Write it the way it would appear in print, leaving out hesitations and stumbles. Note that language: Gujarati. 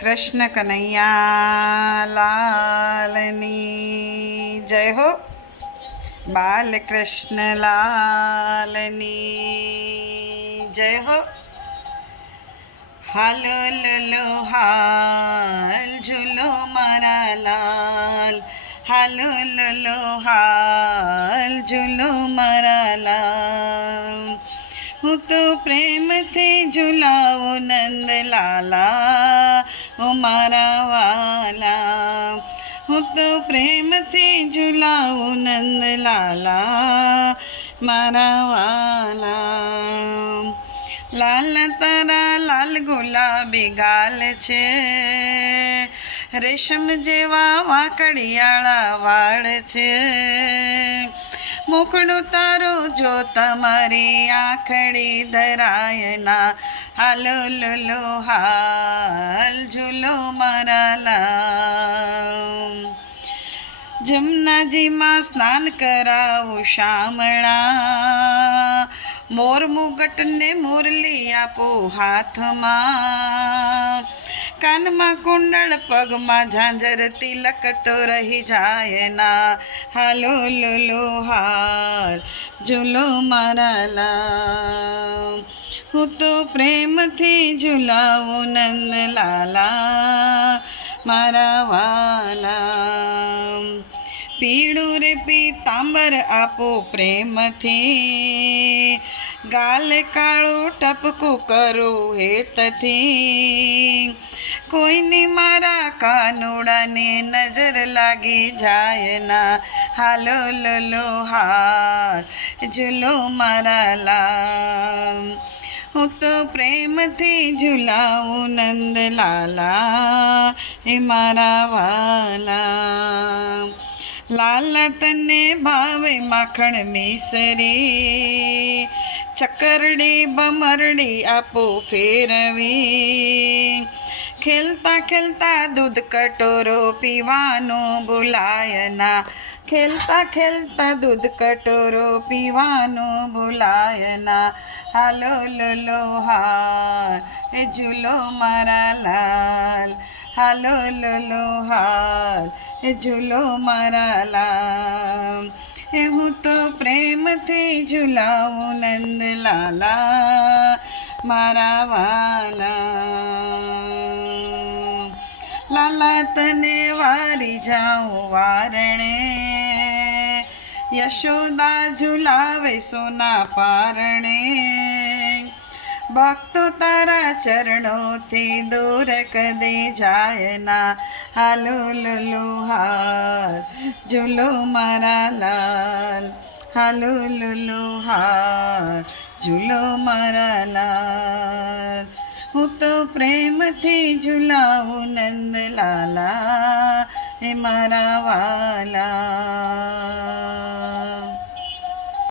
કૃષ્ણ કનૈયા લાલની જય હો. બાલકૃષ્ણ લાલની જય હો. હાલો લલો હાલ ઝૂલો મારા લાલ, હાલો લલો હાલ ઝૂલો મારા લાલ. હું તો પ્રેમથી ઝુલાવું નંદલાલા ઓ મારા વાલા. હું તો પ્રેમથી ઝુલાવું નંદલાલા મારા વાલા. લાલ તારા લાલ ગુલાબી ગાલ છે, રેશમ જેવા વાંકડિયાળા વાળ છે. મુખડું તારું જો તમારી આંખડી ધરાયના, હાલો લલો હાલ ઝૂલો મારા લાલ. જમનાજીમાં સ્નાન કરાવું શામળા, મોર મુગટને મુરલી આપું હાથમાં. કાનમાં કુંડળ પગમાં ઝાંઝર તિલક તો રહી જાય ના, હાલો લલો હાલ ઝૂલો મારા લાલ. હું તો પ્રેમથી ઝુલાવું નંદલાલા મારા વાલા. પીળું રે પીતાંબર આપો પ્રેમથી, ગાલ કાળું ટપકું કરું હેતથી. કોઈની મારા કાનુડાની નજર લાગી જાય ના, હાલો લલો હાલ ઝૂલો મારા લાલ. હું તો પ્રેમથી ઝુલાવું નંદલાલા હે મારા વાલા. લાલા તને ભાવે માખણ મિસરી, ચકરડી બમરડી આપો ફેરવી. ખેલતા ખેલતા દૂધ કટોરો પીવાનું ભૂલાય ના, ખેલતા ખેલતા દૂધ કટોરો પીવાનું ભૂલાય ના, હાલો લલો હાલ એ ઝૂલો મારા લાલ, હાલો લલો હાલ એ ઝૂલો મારા લાલ. એ હું તો પ્રેમથી ઝુલાવું નંદલાલા મારા વાલા. લાલા તને વારી જાઉં વારણે, યશોદા ઝુલાવે સોના પારણે. ભક્તો તારા ચરણોથી દૂર કદે જાય ના, હાલો લલો હાલ ઝૂલો મારા લાલ, હાલો લલો હાલ ઝૂલો મારા લાલ. હું તો પ્રેમથી ઝુલાવું નંદલાલા હે મારા વાલા.